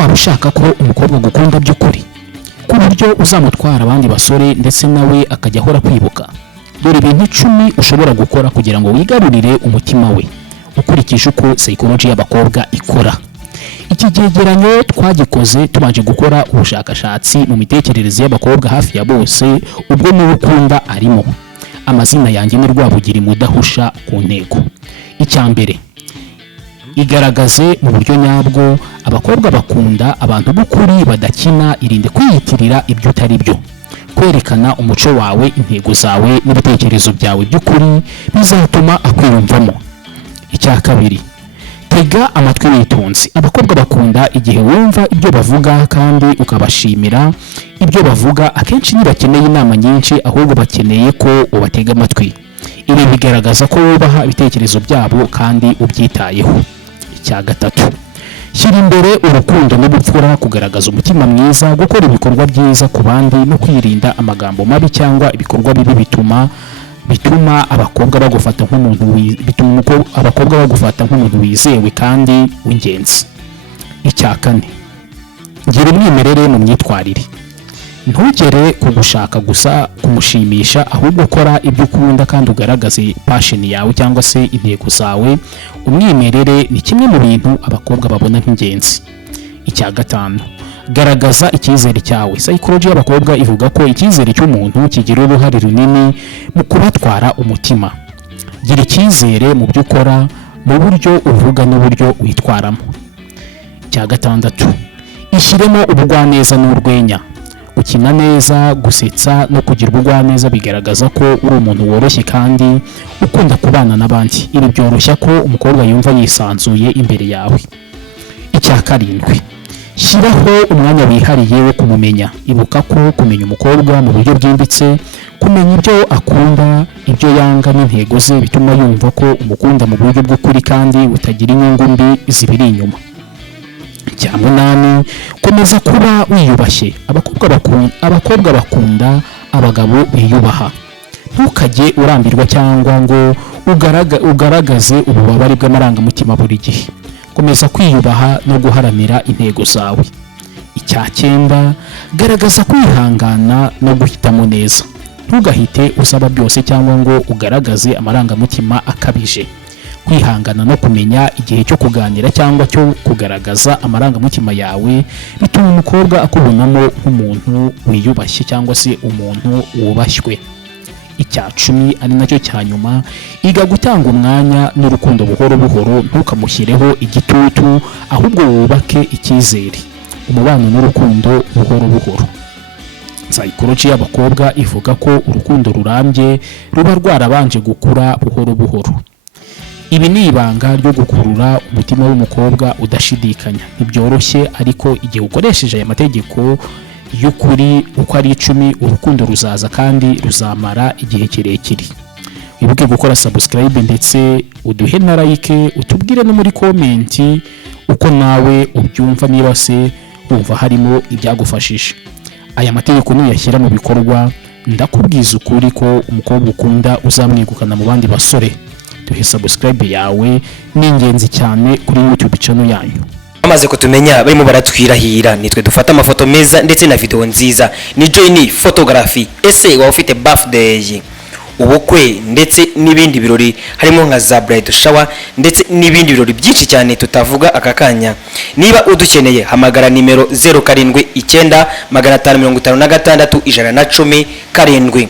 waba ushaka ko umukobwa gukunda by'ukuri ku buryo uzamutwara abandi basore ndetse nawe akajya ahora kwibuka? Dore ibintu 10 ushobora gukora kugira ngo wigarurire umutima we ukurikije uko psychology y'abakobwa ikora. Iki cyegeranyo twagikoze tubanje gukora ubushakashatsi mu mitekerereze y'abakobwa hafi ya bose, ubwo n'ukunda arimo. Amazina yanjye ni Rwabugiri mudahusha ku ntego. Icyambere, igaragaze mu buryo nyabwo abakobwa bakunda abantu b'ukuri badakina, irinde kwiyitirira ibyo utari byo. Kwerekana umuco wawe, intego zawe n'ibitekerezo byawe by'ukuri bizatuma akwiyumvamo. Icya kabiri, tega amatwi witonze. Abakobwa bakunda igihe wumva ibyo bavuga kandi ukabashimira ibyo bavuga. Akenshi ntibakeneye inama nyinshi, ahubwo bakeneye ko ubatega amatwi. Ibi bigaragaza ko wubaha ibitekerezo byabo kandi ubyitayeho. Icya gatatu, shyira imbere urukundo n'ubupfura, kugaragaza umutima mwiza, gukora ibikorwa byiza ku bandi no kwirinda amagambo mabi cyangwa ibikorwa bibi bituma abakobwa bagufata nk'umuntu wizewe kandi w'ingenzi. Icya kane, gira umwimerere mu myitwarire. Ntugere ku gushaka gusa kumushimisha, ahubwo ukora ibyo ukunda kandi ugaragaze passion yawe cyangwa se intego zawe. Umwimerere ni kimwe mu bintu abakobwa babona nk'ingenzi. Icya gatanu, garagaza icyizere cyawe. Psychology y'abakobwa ivuga ko icyizere cy'umuntu kigira uruhare runini mu kubatwara umutima. Gira icyizere mu byo ukora, mu buryo uvuga n'uburyo witwaramo. Icya gatandatu, ishyiremo ubugwaneza n'urwenya. Gukina neza, gusetsa no kugira ubugwaneza bigaragaza ko uri umuntu woroshye kandi ukunda kubana n'abandi. Ibi byoroshya ko umukobwa yumva yisanzuye imbere yawe. Icya karindwi, shyiraho umwanya wihariye wo kumumenya. Ibuka ko kumenya umukobwa mu buryo bwimbitse, kumenya ibyo akunda, ibyo yanga n'intego ze bituma yumva ko umukunda mu buryo bw'ukuri kandi utagira inyungu mbi zibiri inyuma. Icya munani, komeza kuba wiyubashye. Abakobwa bakunda abagabo biyubaha. Ntukajye urambirwa cyangwa ngo ugaragaze ububabare bw'amarangamutima buri gihe. Komeza kwiyubaha no guharanira intego zawe. Icya cyenda, garagaza kwihangana no guhitamo neza. Ntugahite usaba byose cyangwa ngo ugaragaze amarangamutima akabije. Kwihangana no kumenya igihe cyo kuganira cyangwa cyo kugaragaza amarangamutima yawe bituma umukobwa akubonamo nk'umuntu wiyubashye cyangwa se umuntu wubashywe. Icya 10 ari nacyo cya nyuma, iga gutanga umwanya n'urukundo buhoro buhoro. Ntukamushyireho igitutu, ahubwo wubake icyizere, umubano n'urukundo buhoro buhoro. Psychology y'abakobwa ivuga ko urukundo rurambye ruba rwarabanje gukura buhoro buhoro. Ibi ni ibanga ryo gukurura umutima w'umukobwa udashidikanya. Ntibyoroshye, ariko igihe ukoresheje aya mategeko y'ukuri uko ari 10, urukundo ruzaza kandi ruzamara igihe kirekire. Wibuke gukora subscribe ndetse uduhe na like, utubwire no muri comment uko nawe ubyumva, niba se wumva harimo ibyagufashije. Aya mategeko niyashyira mu bikorwa, ndakubwiza ukuri ko umukobwa ukunda uzamwegukana mu bandi basore. Duhe subscribe yawe, ni ingenzi cyane kuri YouTube channel yanyu. Amaze kutumenya barimo baratwirahira, nitwe dufata amafoto meza ndetse na video nziza. Ni Joy Photography. Ese wa ufite birthday, ubukwe ndetse n'ibindi birori, harimo nka za bridal shower ndetse n'ibindi birori byinshi cyane tutavuga aka kanya. Niba udukeneye, hamagara nimero 0795561110.